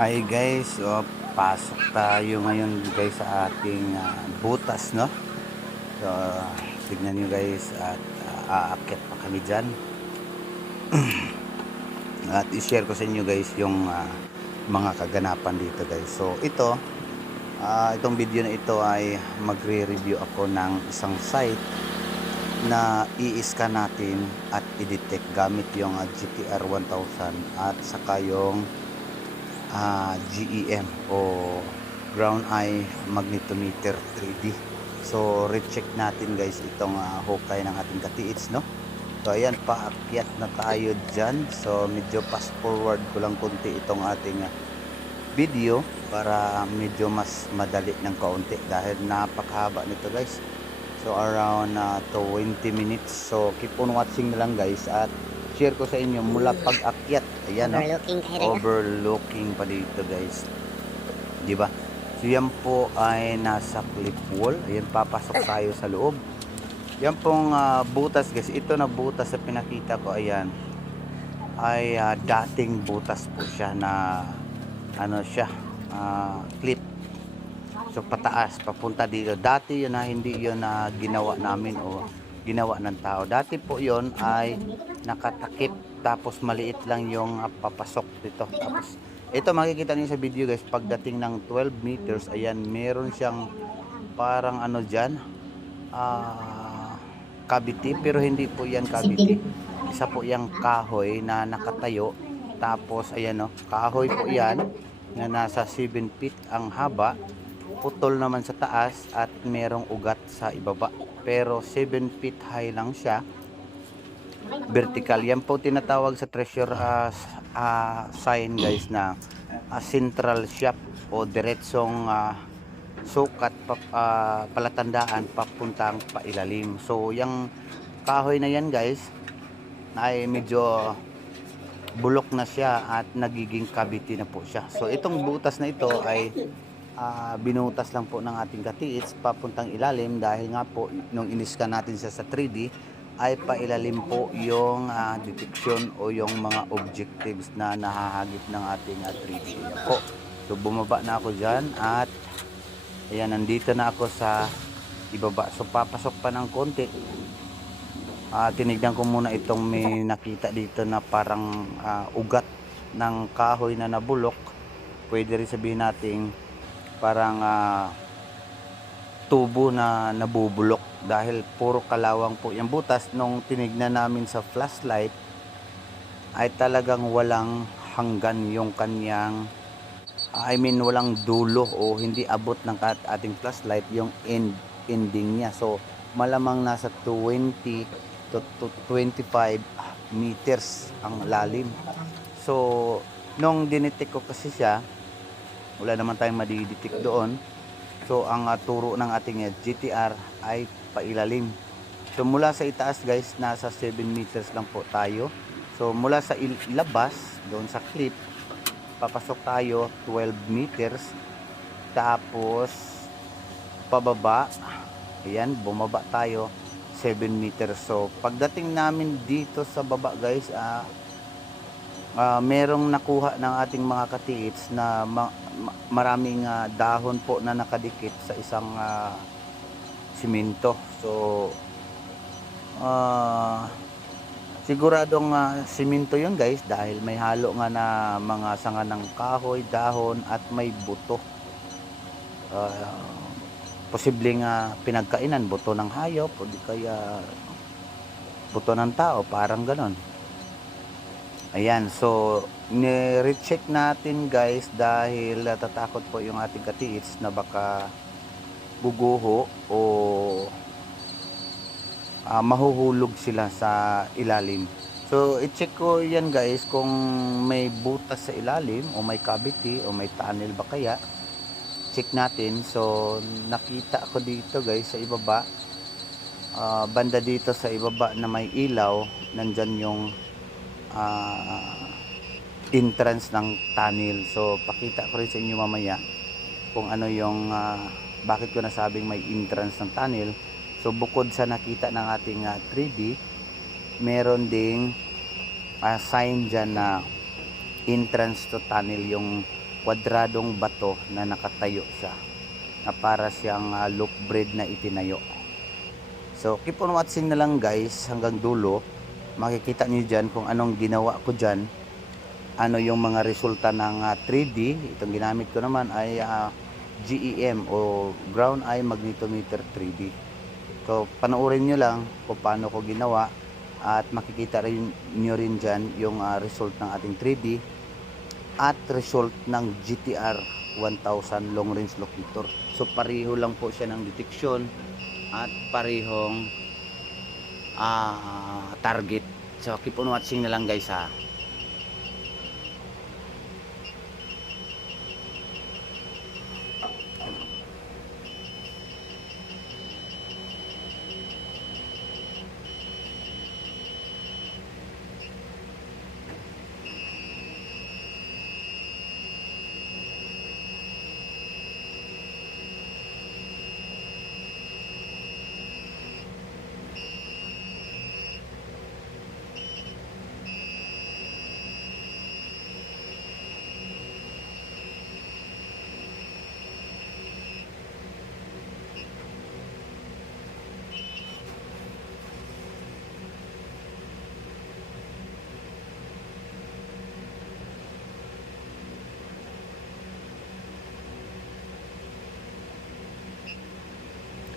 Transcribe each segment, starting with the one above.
Hi guys, so, pasok tayo ngayon guys sa ating butas, no? So tignan nyo guys at aakyat pa kami dyan at i-share ko sa inyo guys yung mga kaganapan dito guys. So itong video na ito ay magre-review ako ng isang site na i-scan natin at i-detect gamit yung GTR 1000 at saka yung GEM o ground eye magnetometer 3D. So recheck natin guys itong hukay ng ating katiits, no? So ayan, paakyat na tayo dyan. So medyo fast forward ko lang konti itong ating video para medyo mas madali ng kaunti dahil napakahaba nito guys. So around 20 minutes. So keep on watching na lang guys at share ko sa inyo mula pag-akyat. Ayan, overlooking pa dito guys. 'Di ba? So yan po ay nasa cliff wall. Ayan, papasok tayo sa loob. Yan pong butas guys. Ito na butas na pinakita ko, ayan, ay dating butas po siya na ano siya, cliff. So pataas papunta dito. Dati yun hindi yun na ginawa namin o ginawa ng tao. Dati po yun ay nakatakip tapos maliit lang yung papasok dito. Tapos ito makikita niyo sa video guys, pagdating ng 12 meters, ayan, meron siyang parang ano dyan, cavity, pero hindi po yan cavity. Isa po yung kahoy na nakatayo. Tapos ayan, no, kahoy po yan na nasa 7 feet ang haba, putol naman sa taas at merong ugat sa ibaba, pero 7 feet high lang siya, vertical. Yan po tinatawag sa treasure sign guys na central shaft o diretsong sukat palatandaan papuntang pailalim. So yung kahoy na yan guys ay medyo bulok na siya at nagiging cavity na po siya. So itong butas na ito ay binutas lang po ng ating katiits papuntang ilalim dahil nga po nung iniskan natin siya sa 3D ay pailalim po yung detection o yung mga objectives na nahahagip ng ating 3D. Ayan po. So bumaba na ako dyan at ayan, nandito na ako sa ibaba. So papasok pa ng konti. Tinignan ko muna itong may nakita dito na parang ugat ng kahoy na nabulok. Pwede rin sabihin natin parang tubo na nabubulok dahil puro kalawang po yung butas. Nung tinignan namin sa flashlight ay talagang walang hanggan yung kanyang walang dulo o hindi abot ng ating flashlight yung ending niya. So malamang nasa 20 to 25 meters ang lalim. So nung dinetect ko kasi siya, wala naman tayong madidetect doon. So ang turo ng ating GTR ay pailalim. So mula sa itaas guys, nasa 7 meters lang po tayo. So mula sa ilabas doon sa cliff, papasok tayo 12 meters. Tapos pababa, ayan, bumaba tayo 7 meters. So pagdating namin dito sa baba guys, merong nakuha ng ating mga katiits na maraming dahon po na nakadikit sa isang simento. So siguradong simento yun guys dahil may halo nga na mga sanga ng kahoy, dahon at may buto. Posibleng pinagkainan, buto ng hayop o di kaya buto ng tao, parang ganon. Ayan, so ni-recheck natin guys dahil natatakot po yung ating katiits na baka guguho o mahuhulog sila sa ilalim. So i-check ko yan guys kung may butas sa ilalim o may cavity o may tunnel ba kaya. Check natin. So nakita ko dito guys sa ibaba, banda dito sa ibaba na may ilaw, nandyan yung entrance ng tunnel. So pakita ko rin sa inyo mamaya kung ano yung bakit ko nasabing may entrance ng tunnel. So bukod sa nakita ng ating 3D, meron ding sign dyan na entrance to tunnel yung kwadradong bato na nakatayo siya, na para siyang loop bridge na itinayo. So keep on watching na lang guys hanggang dulo. Makikita niyo dyan kung anong ginawa ko dyan, ano yung mga resulta ng 3D. Itong ginamit ko naman ay GEM o Ground Eye Magnetometer 3D. So panoorin nyo lang kung paano ko ginawa, at makikita rin nyo rin dyan yung result ng ating 3D at result ng GTR 1000 long range locator. So pareho lang po siya ng detection at parehong target. So keep on watching na lang guys ha.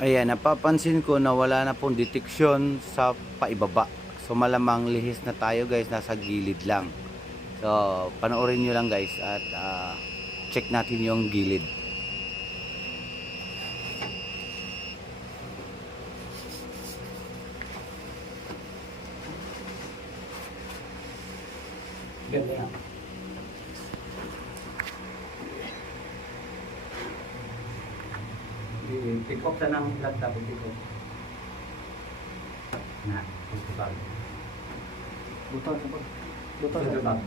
Ayan, napapansin ko na wala na pong detection sa paibaba. So malamang lihis na tayo guys, nasa gilid lang. So panoorin nyo lang guys at check natin yung gilid. Ganda yan. Pick up na ng laptop, pick up. Na, ito ba? Buto sa bag. Buto sa bag.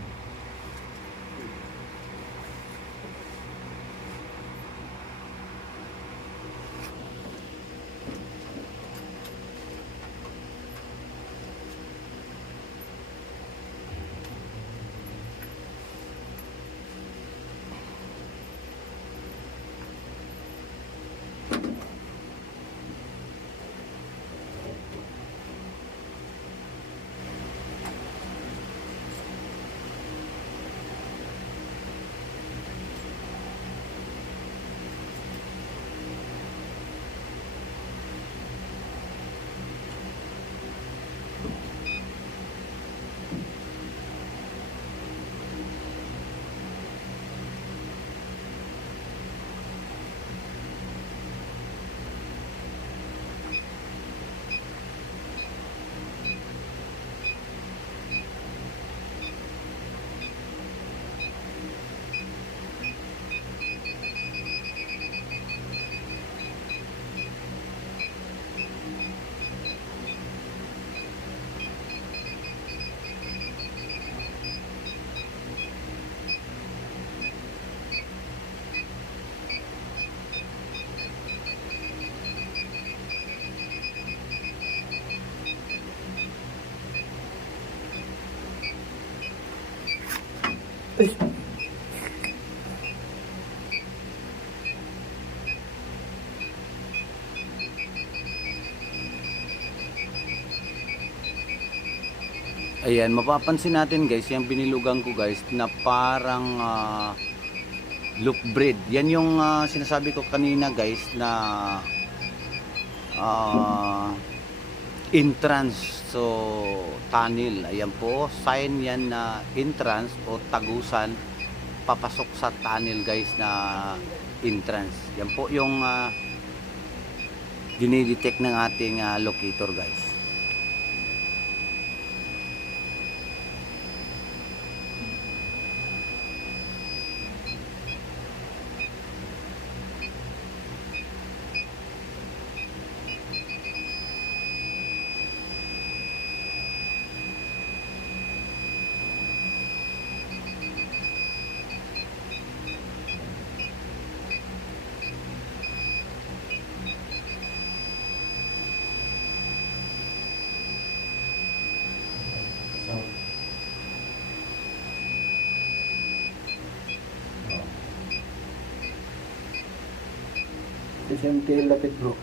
Ayan, mapapansin natin guys, yung binilugan ko guys na parang loop bridge. Yan yung sinasabi ko kanina guys na entrance. So tunnel, ayan po, sign yan na entrance o tagusan papasok sa tunnel guys na entrance. Yan po yung dinidetect ng ating locator guys. SMT lapit bro.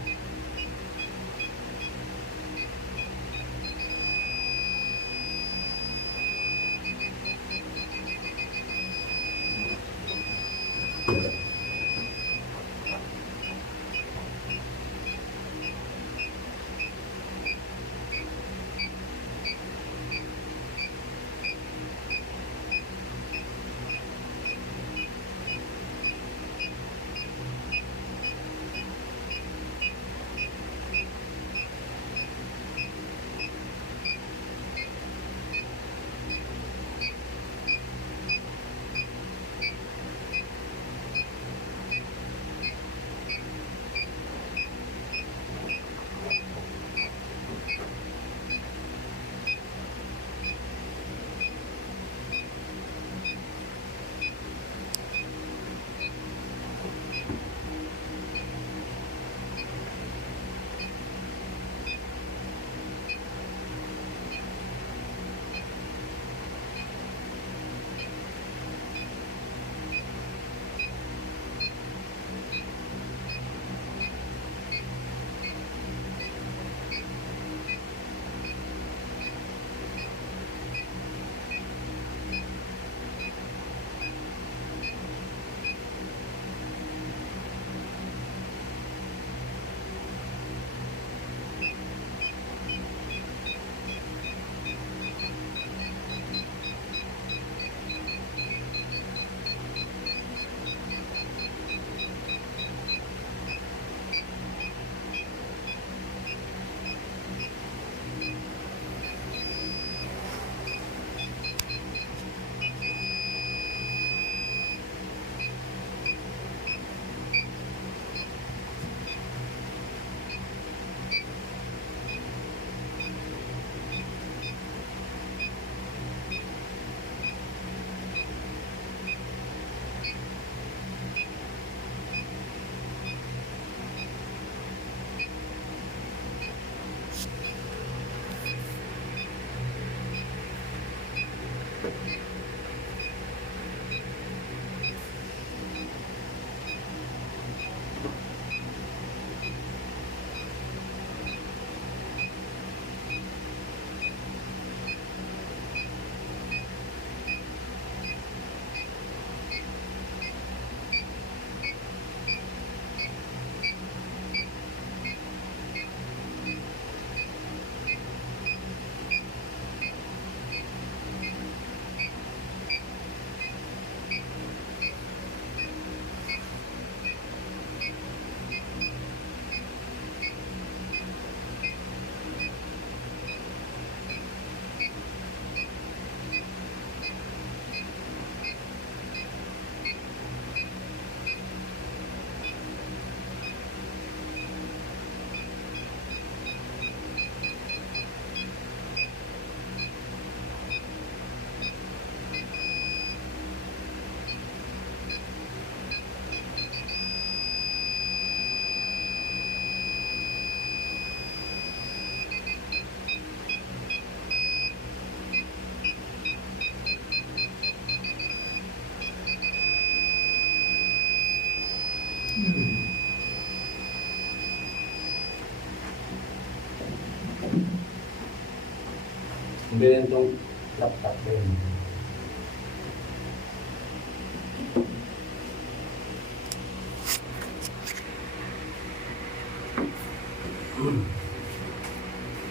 Bilhin itong laptop ko yun.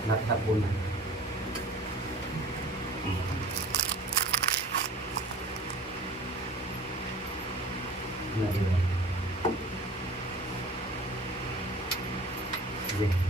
Laptop ko na. Sige.